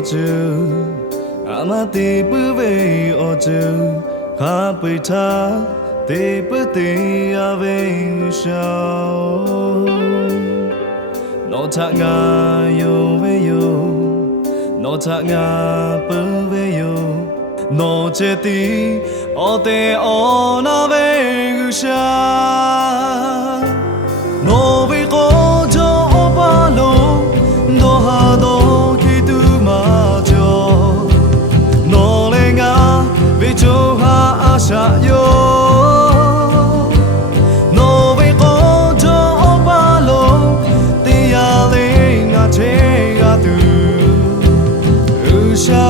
oju amate puve oju kapita te pute ave shao no tanga yo ve yo no tanga puve yo no cheti ote ona ve sha no ve ko jo opalo do ha do ki tu ma jo no lenga ve jo ha asha yo no ve ko jo opalo te ya lenga che ga tu sha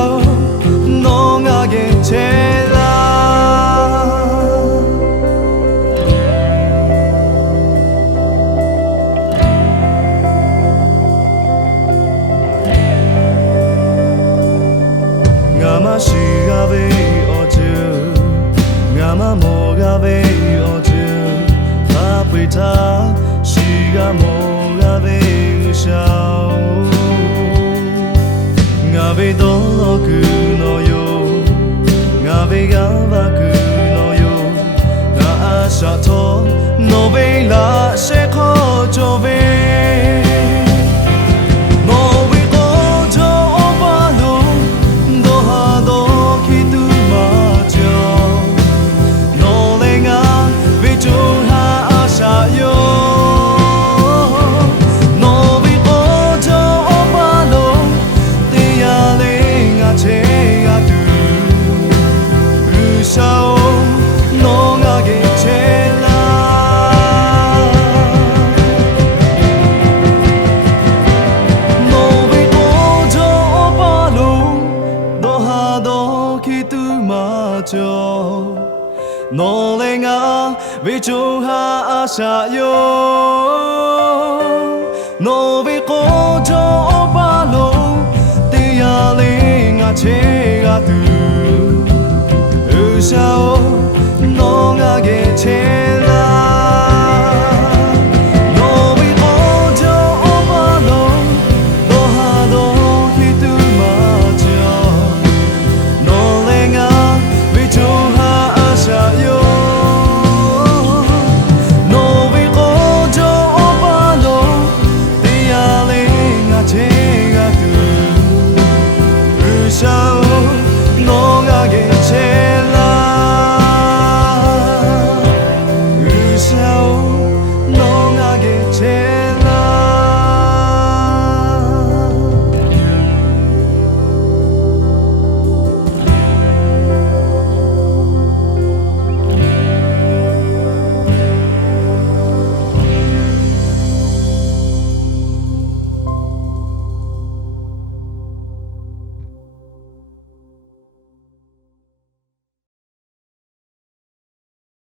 no nga ge che Ngama shigave oju Ngama mogave oju Apita shiga mogave shao Ngave doloku no yo Ngave gavaku no yo Ga asha to novela sheko jove No lenga vichu ha asha yo no vi ko jo